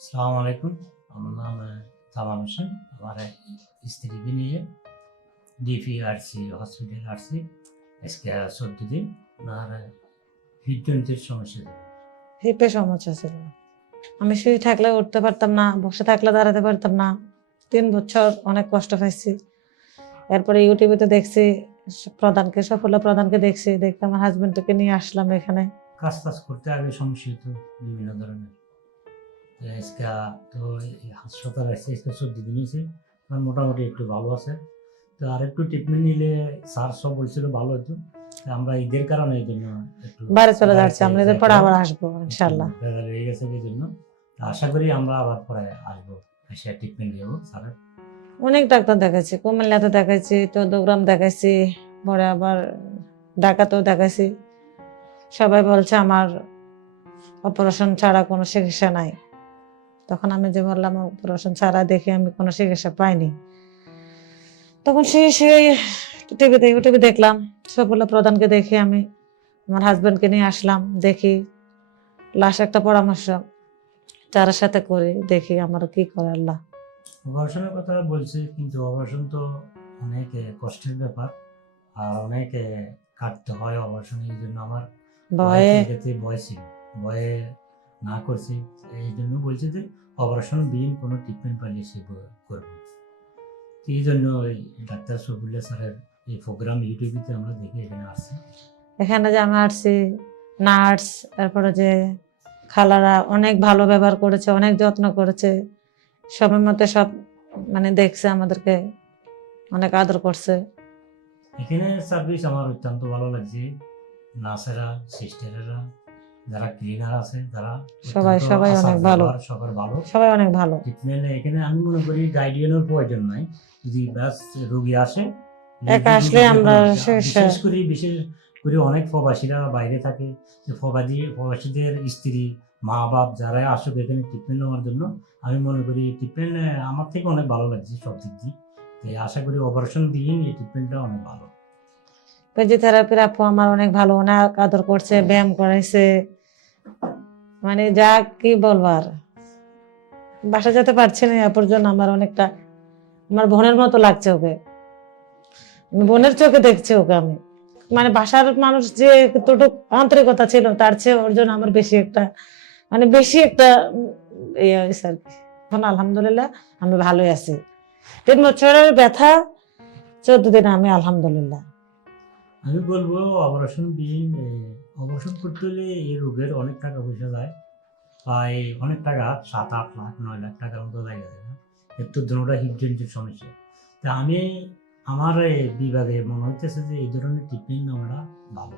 সালাম আলাইকুম আমার নাম সালাম হোসেন আমার এক স্ত্রীকে নিয়ে ডিপি আসছি হসপিটাল আসছি আজকে চোদ্দ দিন আর হৃদযন্ত্রের সমস্যা ছিল। হিপে সমস্যা ছিল আমি শুয়ে থাকলে উঠতে পারতাম না বসে থাকলে দাঁড়াতে পারতাম না তিন বছর অনেক কষ্ট পাইছি এরপরে ইউটিউবে দেখছি প্রধানকে সফল প্রধানকে দেখছি দেখতে আমার হাজবেন্ডকে নিয়ে আসলাম এখানে কাজ টাজ করতে আগে সমস্যা হতো বিভিন্ন ধরনের আজকে তো হাসপাতাল আসছে আজকে চোদ্দ দিন হয়েছে আর মোটামুটি একটু ভালো আছে। তো আর একটু ট্রিটমেন্ট নিলে স্যার সব বলছিল ভালো হতো। আমরা ঈদের কারণে এই জন্য বাইরে চলে যাচ্ছি আমরা এদের পরে আবার আসব ইনশাল্লাহ হয়ে গেছে এই জন্য। আশা করি আমরা আবার পরে আসব এসে ট্রিটমেন্ট দেবো স্যারের। অনেক ডাক্তার দেখাইছি কুমিল্লাতে দেখাইছি চৌদ্দগ্রাম দেখাইছি পরে আবার ঢাকাতেও দেখাইছি। সবাই বলছে আমার অপারেশন ছাড়া কোনো চিকিৎসা নাই। তখন আমি যে বললাম অপারেশন ছাড়া দেখে আমি কোনো চিকিৎসা পাইনি। তখন সে সেই টিভিতে ইউটিউবে দেখলাম সফল প্রধানকে দেখে আমি আমার হাজব্যান্ডকে নিয়ে আসলাম দেখি। লাস্ট একটা পরামর্শ যার সাথে করি দেখি আমার কি করে আল্লাহ। অপারেশনের কথা বলছে কিন্তু অপারেশন তো অনেক কষ্টের ব্যাপার আর অনেক কাটতে হয় অপারেশন এই জন্য। আমার ভয়ে ভয় ছিল ভয়ে না করছি এই জন্য বলছে যে অপারেশন বিহীন কোনো ট্রিটমেন্ট পাইলে সে করবে। তো এই জন্য ওই ডাক্তার শফিউল্লাহ স্যারের এই প্রোগ্রাম ইউটিউবিতে আমরা দেখে এখানে আসছি। এখানে যে আমি আসছি নার্স তারপরে যে খালারা অনেক ভালো ব্যবহার করেছে অনেক যত্ন করেছে সবের মতো সব মানে দেখছে আমাদেরকে অনেক আদর করছে। এখানে সার্ভিস আমার অত্যন্ত ভালো লাগছে। নার্সেরা সিস্টারেরা যারা ক্লিনার আছে তারা সবাই- সবাই অনেক ভালো। সবার ভালো। সবাই অনেক ভালো। ট্রিটমেন্ট এখানে আমি মনে করি গাইডিয়ানের প্রয়োজন নাই। যদি ব্যাস রোগী আসে একা আসলে আমরা বিশেষ করে বিশেষ করে অনেক প্রবাসীরা বাইরে থাকে। প্রবাসী প্রবাসীদের স্ত্রী মা বাপ যারা আসুক এখানে ট্রিটমেন্ট নেওয়ার জন্য আমি মনে করি ট্রিটমেন্ট আমার থেকে অনেক ভালো লাগছে সব দিক দিয়ে। তো আশা করি অপারেশন দিয়ে এই ট্রিটমেন্টটা অনেক ভালো। ফিজিওথেরাপির আপু আমার অনেক ভালো অনেক আদর করছে ব্যায়াম করাইছে। মানে যা কি বলবার? বাসা যেতে পারছি না আপুর জন্য আমার অনেকটা, আমার বোনের মতো লাগছে ওকে। বোনের চোখে দেখছি ওকে আমি। মানে বাসার মানুষ যে এতটুক আন্তরিকতা ছিল, তার চেয়ে ওর জন্য আমার বেশি একটা মানে বেশি একটা ইয়ে হয়েছে আর কি। এখন আলহামদুলিল্লাহ আমি ভালোই আছি। তিন বছরের ব্যথা, চোদ্দ দিন আমি আলহামদুলিল্লাহ। আমি বলব অপারেশন বিহীন অপারেশন করতে হলে এই রোগের অনেক টাকা পয়সা যায়। প্রায় অনেক টাকা, সাত, আট লাখ, নয় লাখ টাকার মতো লাগে যায় একটু দুটা হিপজেন্টের সমস্যা। তা আমি, আমার বিভাগে মনে হইতেছে যে এই ধরনের ট্রিটমেন্ট নেওয়াটা ভালো।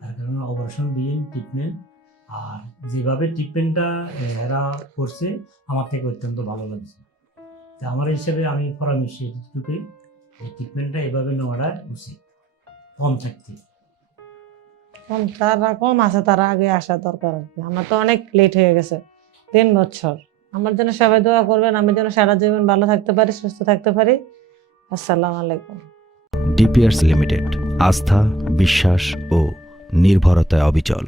তার কারণে অপারেশন বিহীন ট্রিটমেন্ট আর যেভাবে ট্রিটমেন্টটা এরা করছে, আমার থেকে অত্যন্ত ভালো লাগছে। তা আমার হিসেবে আমি পরামর্শ এটুকুই, এই ট্রিটমেন্টটা এভাবে নেওয়াটা উচিত। কম থাকতে। কম তারা কম আছে, তারা আগে আসা দরকার আমার তো অনেক লেট হয়ে গেছে, তিন বছর। আমার জন্য সবাই দোয়া করবেন, আমি যেন সারা জীবন ভালো থাকতে পারি, সুস্থ থাকতে পারি। আসসালামু আলাইকুম। ডিপিআরস লিমিটেড, আস্থা, বিশ্বাস ও নির্ভরতায় অবিচল।